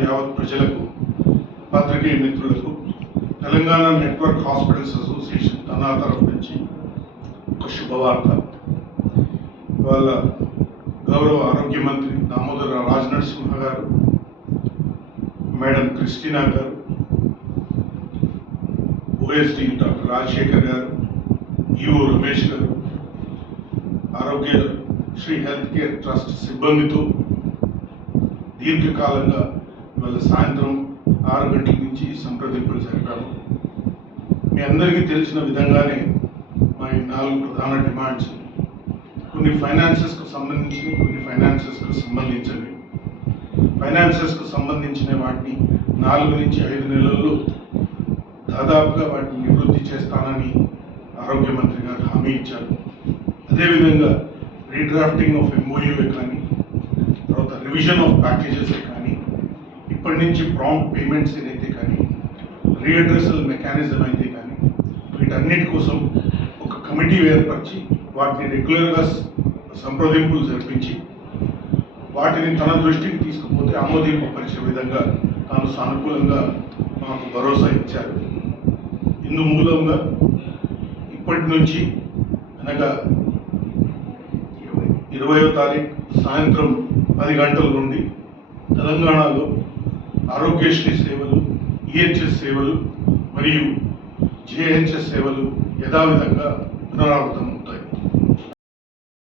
యావత్ ప్రజలకు పత్రికేయ మిత్రులకు తెలంగాణ నెట్వర్క్ హాస్పిటల్స్ అసోసియేషన్ తన తరఫు నుంచి ఒక శుభవార్త వాళ్ళ గౌరవ ఆరోగ్య మంత్రి Damodara Raj Narasimha garu madam Christina garu OSD doctor Rajasekhar garu EO Ramesh గారు Aarogya Sri health care trust సిబ్బందితో దీర్ఘకాలంగా ఇవాళ సాయంత్రం ఆరు గంటల నుంచి సంప్రదింపులు జరిపాము. మీ అందరికీ తెలిసిన విధంగానే మా ఈ నాలుగు ప్రధాన డిమాండ్స్ కొన్ని ఫైనాన్సెస్కు సంబంధించినవి కొన్ని ఫైనాన్సెస్కు సంబంధించినవి. ఫైనాన్సెస్కు సంబంధించిన వాటిని నాలుగు నుంచి ఐదు నెలల్లో దాదాపుగా వాటిని నివృత్తి చేస్తానని ఆరోగ్య మంత్రి గారు హామీ ఇచ్చారు. అదేవిధంగా రీడ్రాఫ్టింగ్ ఆఫ్ ఎంఓయూఏ కానీ తర్వాత రివిజన్ ఆఫ్ ప్యాకేజెస్ కానీ ఇప్పటి నుంచి ప్రాంప్ట్ పేమెంట్స్ ఏదైతే కానీ రీఅడ్రసల్ మెకానిజం అయితే కానీ వీటన్నిటి కోసం ఒక కమిటీ ఏర్పరిచి వాటిని రెగ్యులర్గా సంప్రదింపులు జరిపించి వాటిని తన దృష్టికి తీసుకుపోతే ఆమోదింపరిచే విధంగా తాను సానుకూలంగా మాకు భరోసా ఇచ్చారు. ఇందు మూలంగా ఇప్పటి నుంచి అనగా ఇరవయో తారీఖు సాయంత్రం పది గంటల నుండి తెలంగాణలో ఆరోగ్యశ్రీ సేవలు ఈహెచ్ఎస్ సేవలు మరియు జిహెచ్ఎస్ సేవలు యథావిధంగా పునరావృతం